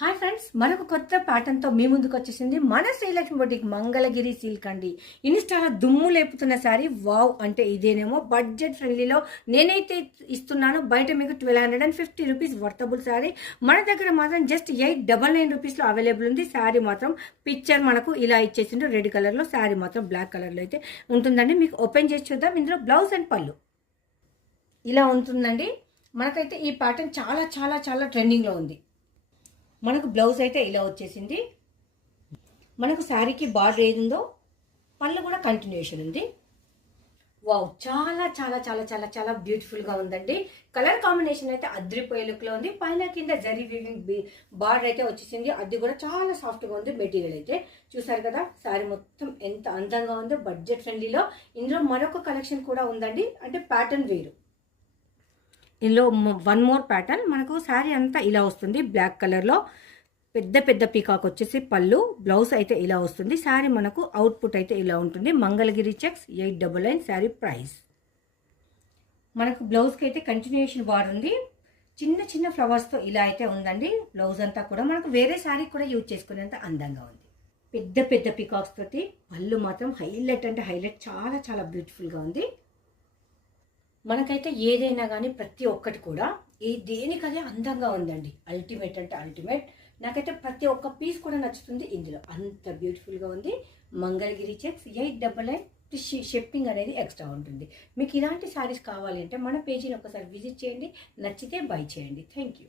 Hi friends, మరొక కొత్త ప్యాటర్న్తో మీ ముందుకు వచ్చేసింది మన శ్రీలక్ష్మి బొటిక్ మంగళగిరి సిల్క్ అండి. ఇన్స్టాలో దుమ్ము లేపుతున్న శారీ. వావ్ అంటే ఇదేనేమో బడ్జెట్ ఫ్రెండ్లీలో నేనైతే ఇస్తున్నాను. బయట మీకు 1250 రూపీస్ వర్తబుల్ శారీ, మన దగ్గర మాత్రం జస్ట్ 899 రూపీస్లో అవైలబుల్ ఉంది. శారీ మాత్రం పిక్చర్ మనకు ఇలా ఇచ్చేసిండు రెడ్ కలర్లో, శారీ మాత్రం బ్లాక్ కలర్లో అయితే ఉంటుందండి. మీకు ఓపెన్ చేసి చూద్దాం. ఇందులో బ్లౌజ్ అండ్ పళ్ళు ఇలా ఉంటుందండి. మనకైతే ఈ ప్యాటర్న్ చాలా చాలా చాలా ట్రెండింగ్లో ఉంది. మనకు బ్లౌజ్ అయితే ఇలా వచ్చేసింది. మనకు శారీకి బార్డర్ ఏది ఉందో పళ్ళు కూడా కంటిన్యూషన్ ఉంది. వావ్, చాలా చాలా చాలా చాలా చాలా బ్యూటిఫుల్గా ఉందండి. కలర్ కాంబినేషన్ అయితే అద్రిపోయే లుక్లో ఉంది. పైన కింద జరీ వీవింగ్ బార్డర్ అయితే వచ్చేసింది. అది కూడా చాలా సాఫ్ట్గా ఉంది. మెటీరియల్ అయితే చూసారు కదా. శారీ మొత్తం ఎంత అందంగా ఉందో బడ్జెట్ ఫ్రెండ్లీలో. ఇందులో మరొక కలెక్షన్ కూడా ఉందండి, అంటే ప్యాటర్న్ వేరు. ఇందులో వన్ మోర్ ప్యాటర్న్. మనకు శారీ అంతా ఇలా వస్తుంది బ్లాక్ కలర్లో. పెద్ద పెద్ద పీకాక్ వచ్చేసి పళ్ళు, బ్లౌజ్ అయితే ఇలా వస్తుంది. శారీ మనకు అవుట్పుట్ అయితే ఇలా ఉంటుంది. Mangalagiri checks 899 sari price. మనకు బ్లౌజ్కి అయితే కంటిన్యూషన్ బార్డర్ ఉంది. చిన్న చిన్న ఫ్లవర్స్తో ఇలా అయితే ఉందండి. బ్లౌజ్ అంతా కూడా మనకు వేరే శారీ కూడా యూజ్ చేసుకునేంత అందంగా ఉంది. పెద్ద పెద్ద పీకాక్స్ తోటి పళ్ళు మాత్రం హైలైట్ అంటే హైలైట్, చాలా చాలా బ్యూటిఫుల్గా ఉంది. మనకైతే ఏదైనా కానీ ప్రతి ఒక్కటి కూడా దేనికదే అందంగా ఉందండి. అల్టిమేట్ అంటే అల్టిమేట్. నాకైతే ప్రతి ఒక్క పీస్ కూడా నచ్చుతుంది. ఇందులో అంత బ్యూటిఫుల్గా ఉంది. మంగళగిరి చెక్స్ 899 షిప్పింగ్ అనేది ఎక్స్ట్రా ఉంటుంది. మీకు ఇలాంటి శారీస్ కావాలి అంటే మన పేజీని ఒకసారి విజిట్ చేయండి. నచ్చితే బై చేయండి. Thank you.